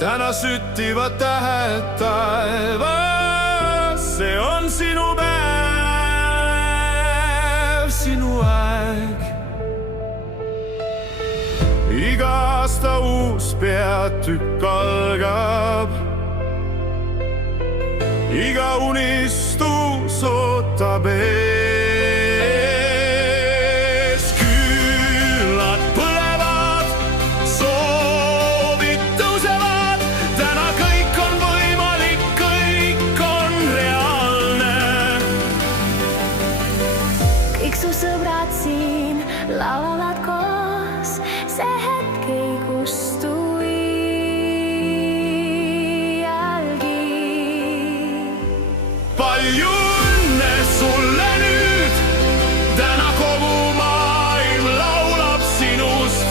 täna süttivad tähed taevas, see on sinu päev, sinu aeg. Iga aasta uus peatükk algab, iga unistus ootab ees. Küllad põlevad, soovid tõusevad, täna kõik on võimalik, kõik on reaalne. Kõik su sõbrad siin laulavad koos, see hetk ei kustu iialgi. Palju õnne sulle nüüd, täna kogu maailm laulab sinust.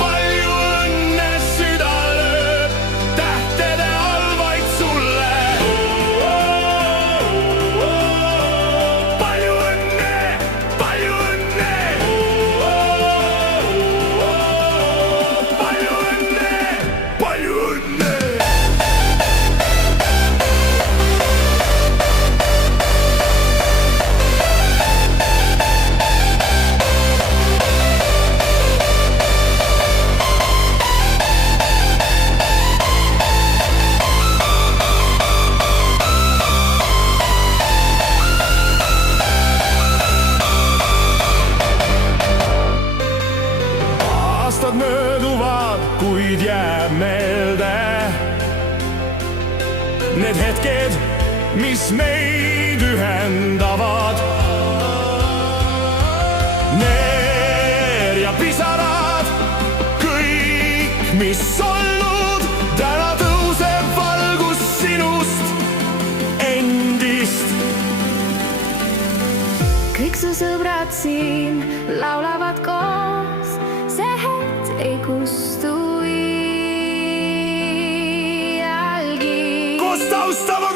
Palju õnne süda lööb, tähtede all vaid sulle. Palju õnne, palju õnne. Palju õnne, palju õnne. Aastad mööduvad, kuid jääb meelde need hetked, mis meid ühendavad. Neer ja pisarad, kõik, mis olnud, täna tõuseb valgus sinust endist. Kõik su sõbrad siin laulavad koos, see hetk ei kustu iialgi. Koos taustava